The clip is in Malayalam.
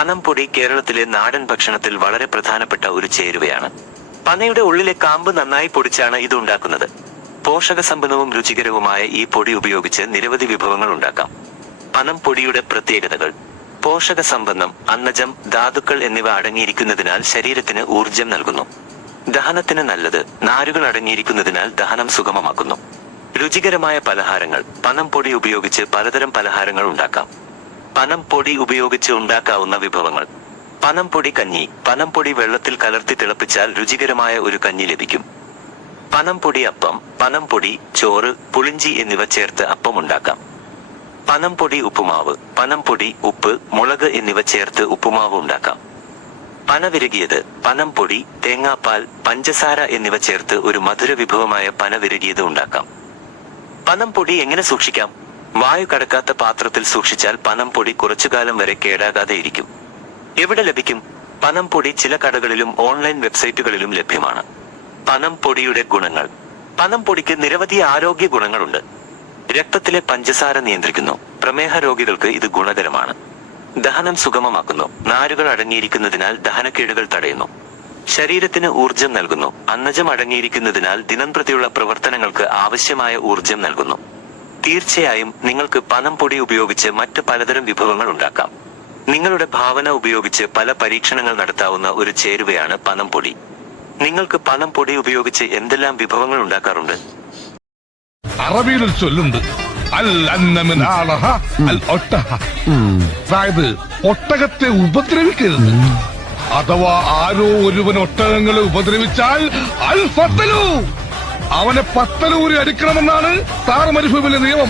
പനംപൊടി കേരളത്തിലെ നാടൻ ഭക്ഷണത്തിൽ വളരെ പ്രധാനപ്പെട്ട ഒരു ചേരുവയാണ്. പനയുടെ ഉള്ളിലെ കാമ്പ് നന്നായി പൊടിച്ചാണ് ഇത് ഉണ്ടാക്കുന്നത്. പോഷകസമ്പന്നവും രുചികരവുമായ ഈ പൊടി ഉപയോഗിച്ച് നിരവധി വിഭവങ്ങൾ ഉണ്ടാക്കാം. പനംപൊടിയുടെ പ്രത്യേകതകൾ. പോഷകസമ്പന്നം അന്നജം ധാതുക്കൾ എന്നിവ അടങ്ങിയിരിക്കുന്നതിനാൽ ശരീരത്തിന് ഊർജം നൽകുന്നു. ദഹനത്തിന് നല്ലത് നാരുകൾ അടങ്ങിയിരിക്കുന്നതിനാൽ ദഹനം സുഗമമാക്കുന്നു. രുചികരമായ പലഹാരങ്ങൾ. പനംപൊടി ഉപയോഗിച്ച് പലതരം പലഹാരങ്ങൾ ഉണ്ടാക്കാം. പനം പൊടി ഉപയോഗിച്ച് ഉണ്ടാക്കാവുന്ന വിഭവങ്ങൾ. പനം പൊടി കഞ്ഞി. പനം പൊടി വെള്ളത്തിൽ കലർത്തി തിളപ്പിച്ചാൽ രുചികരമായ ഒരു കഞ്ഞി ലഭിക്കും. പനം പൊടി അപ്പം പനം പൊടി ചോറ് പുളിഞ്ചി എന്നിവ ചേർത്ത് അപ്പം ഉണ്ടാക്കാം. പനം പൊടി ഉപ്പുമാവ് പനം പൊടി ഉപ്പ് മുളക് എന്നിവ ചേർത്ത് ഉപ്പുമാവ് ഉണ്ടാക്കാം. പനവിരകിയത് പനം പൊടി തേങ്ങാപ്പാൽ പഞ്ചസാര എന്നിവ ചേർത്ത് ഒരു മധുര വിഭവമായ പനവിരകിയത് ഉണ്ടാക്കാം. പനം പൊടി എങ്ങനെ സൂക്ഷിക്കാം? വായു കടക്കാത്ത പാത്രത്തിൽ സൂക്ഷിച്ചാൽ പനം പൊടി കുറച്ചുകാലം വരെ കേടാകാതെ ഇരിക്കും. എവിടെ ലഭിക്കും? പനം പൊടി ചില കടകളിലും ഓൺലൈൻ വെബ്സൈറ്റുകളിലും ലഭ്യമാണ്. പനം പൊടിയുടെ ഗുണങ്ങൾ. പനം പൊടിക്ക് നിരവധി ആരോഗ്യ ഗുണങ്ങളുണ്ട്. രക്തത്തിലെ പഞ്ചസാര നിയന്ത്രിക്കുന്നു. പ്രമേഹ രോഗികൾക്ക് ഇത് ഗുണകരമാണ്. ദഹനം സുഗമമാക്കുന്നു. നാരുകൾ അടങ്ങിയിരിക്കുന്നതിനാൽ ദഹനക്കേടുകൾ തടയുന്നു. ശരീരത്തിന് ഊർജം നൽകുന്നു. അന്നജം അടങ്ങിയിരിക്കുന്നതിനാൽ ദിനംപ്രതിയുള്ള പ്രവർത്തനങ്ങൾക്ക് ആവശ്യമായ ഊർജം നൽകുന്നു. തീർച്ചയായും നിങ്ങൾക്ക് പനം പൊടി ഉപയോഗിച്ച് മറ്റ് പലതരം വിഭവങ്ങൾ ഉണ്ടാക്കാം. നിങ്ങളുടെ ഭാവന ഉപയോഗിച്ച് പല പരീക്ഷണങ്ങൾ നടത്താവുന്ന ഒരു ചേരുവയാണ് പനം പൊടി. നിങ്ങൾക്ക് പനം പൊടി ഉപയോഗിച്ച് എന്തെല്ലാം വിഭവങ്ങൾ ഉണ്ടാക്കാറുണ്ട്? അറബിയിൽ ചൊല്ലുണ്ട് അതായത് ഒട്ടകത്തെ ഉപദ്രവിക്കരുത്. അഥവാ ആരോ ഒരുവൻ ഒട്ടകങ്ങളെ ഉപദ്രവിച്ചാൽ അൽ ഫത്തലു. അവനെ പത്തലൂരി അടിക്കണമെന്നാണ് താർ നിയമം.